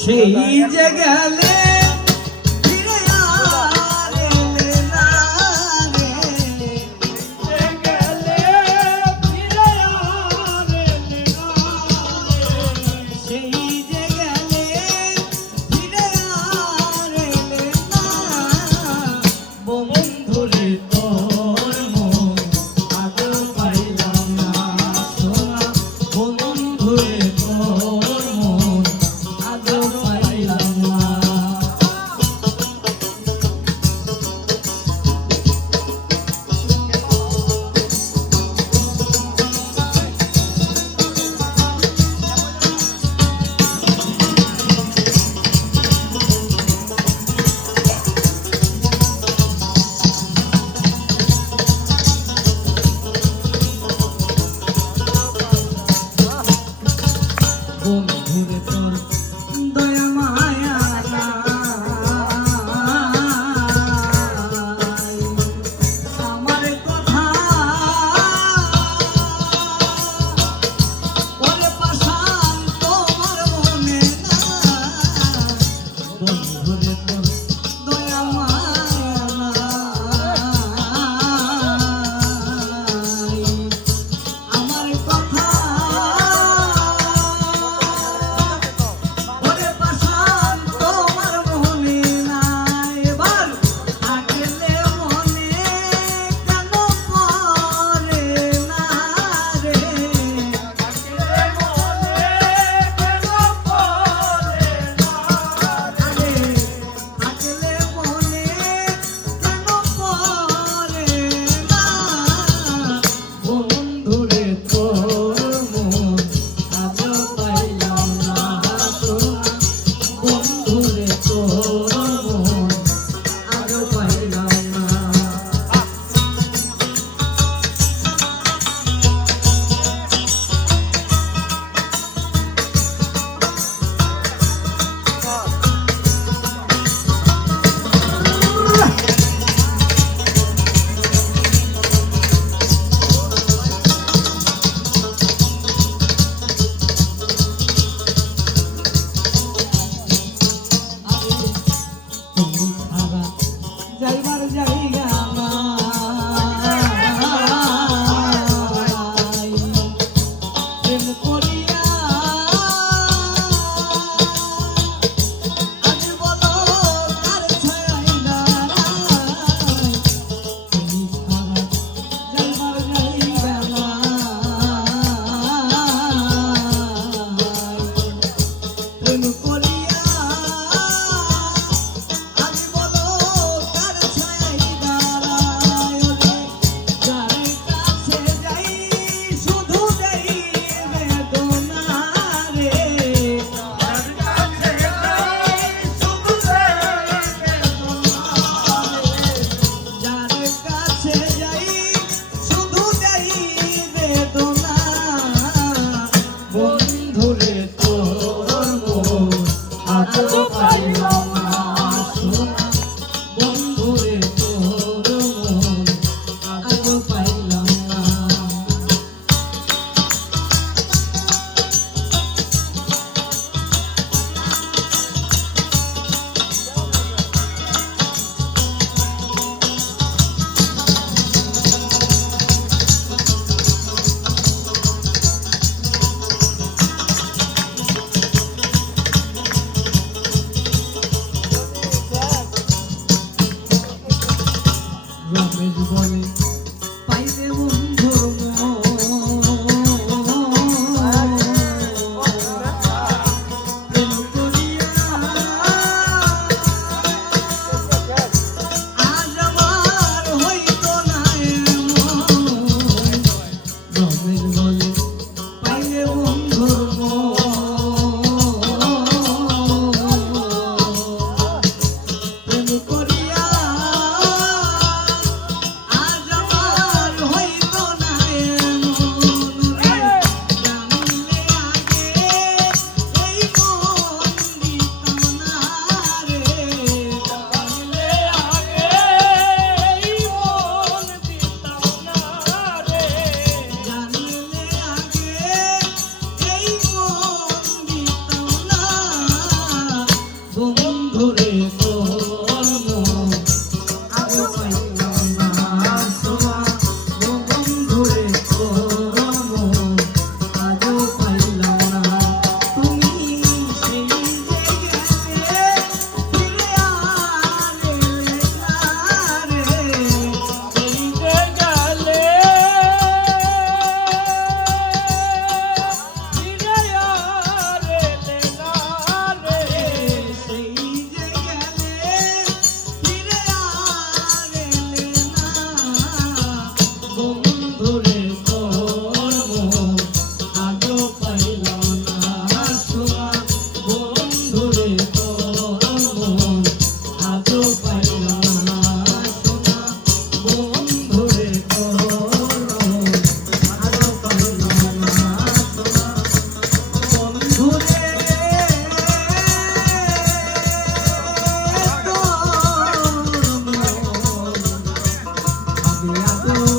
সেই যে গেলে ফিরে আর এলে না রে। যে গেলে ফিরে আর এলে না রে। সেই যে গেলে ফিরে আর এলে না। বন্ধুরে তোর মন আদর পাইলাম না সোনা। বন্ধুরে তোর মন আদর পাইলাম না। বন্ধুরে তোর মন আজ পাইলাম না সোনা ও বন্ধুরে তোর মন আজ পাইলাম না তুমি সেই যে গেলে ফিরে আর এলে না রে এই যে গেলে ফিরে আর এলে না রে। সেই যে গেলে ফিরে আর এলে না বন্ধুরে তোর মন আজও পাইলাম না সোনা বন্ধুরে তোর মন আজও পাইলাম না সোনা বন্ধুরে তোর মন আজও পাইলাম না সোনা বন্ধুরে তোর মন আমি আজও